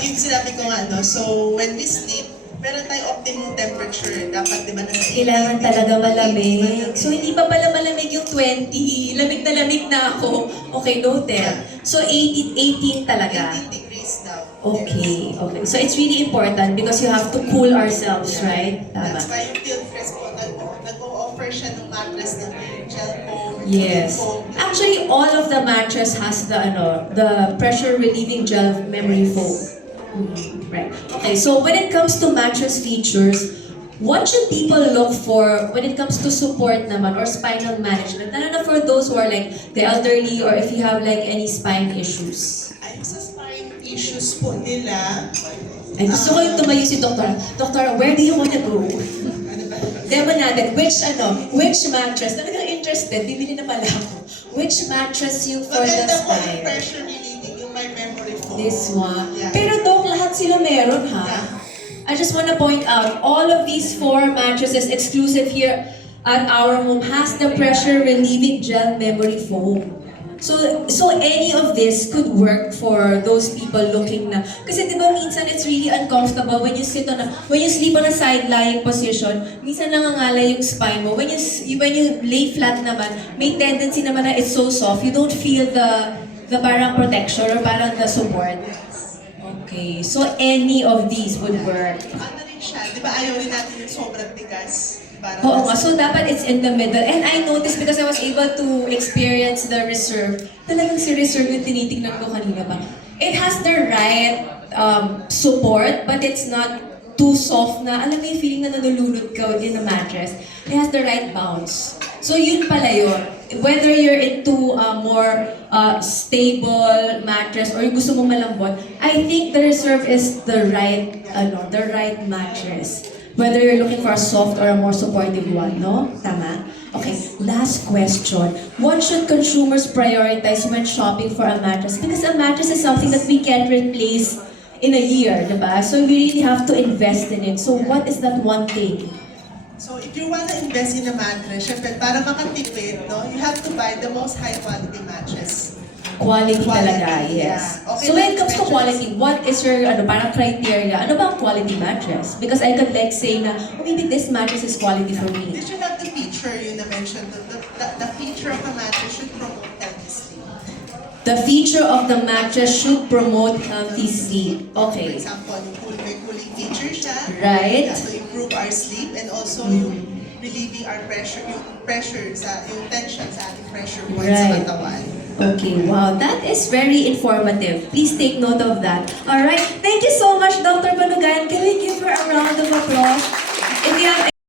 yung sinabi ko nga, no? So, when we sleep, meron tayong optimum temperature. Dapat, di ba, nasa 80, Kailangan talaga malamig. malamig. So, hindi pa pala malamig yung 20. Lamig na ako. Okay, noted. So, 18 talaga. 18 degrees now. Okay, okay. So, it's really important because you have to cool ourselves, right? Tama. That's why yung field rest po, nag-o-offer siya ng mattress ng gel foam. Yes. Foam. Actually, all of the mattress has the pressure relieving gel memory foam. Right. Okay, so when it comes to mattress features, what should people look for when it comes to support naman or spinal management? Lalo na for those who are like the elderly or if you have like any spine issues. Ay, sa spine issues po nila, Ay, gusto ko yung tumayo si Doktora. Doktora, where do you want to go? ano ba? Demo natin, which mattress? Talagang interested, bibili na pala ako. Which mattress yung for the Maganda po yung spine? pressure relieving, yung may memory foam. This one. Yeah. Pero Dok, lahat sila meron ha. Yeah. I just want to point out, all of these 4 mattresses exclusive here at our home has the pressure relieving gel memory foam. So any of this could work for those people looking na. Kasi di ba minsan it's really uncomfortable when you sleep on a side lying position, minsan nangangalay yung spine mo. When you lay flat naman, may tendency naman na it's so soft, you don't feel the parang protection or parang the support. Okay, so any of these would work. Ano rin siya, di ba ayaw rin natin yung sobrang tigas? Para Oo nga, so dapat it's in the middle. And I noticed because I was able to experience the Reserve, talagang si Reserve yung tinitingnan ko kanina pa. It has the right support, but it's not too soft na, alam mo yung feeling na nanulunod ka in the mattress. It has the right bounce. So yun pala yun. Whether you're into a more stable mattress or yung gusto mo malambot, I think the Reserve is the right mattress. Whether you're looking for a soft or a more supportive one, no? Tama? Okay, last question. What should consumers prioritize when shopping for a mattress? Because a mattress is something that we can't replace in a year, diba? So we really have to invest in it. So what is that one thing? So if you want to invest in a mattress, syempre para makatipid, no, you have to buy the most high quality mattress. Quality talaga, yes. Yeah. Okay, So when it like comes to mattress. quality, what is your parang criteria? Ano ba ang quality mattress? Because I could like say na, oh, maybe this mattress is quality for me. This should have the feature you mentioned. The feature of a mattress should promote healthy sleep. The feature of the mattress should promote healthy sleep. For Okay. example, may cooling feature siya. Right. Yeah, so improve our sleep and also yung relieving our pressure, yung tension sa ating pressure points Right. sa katawan. Okay, wow, that is very informative. Please take note of that. Alright, thank you so much, Dr. Banugan. Can we give her a round of applause?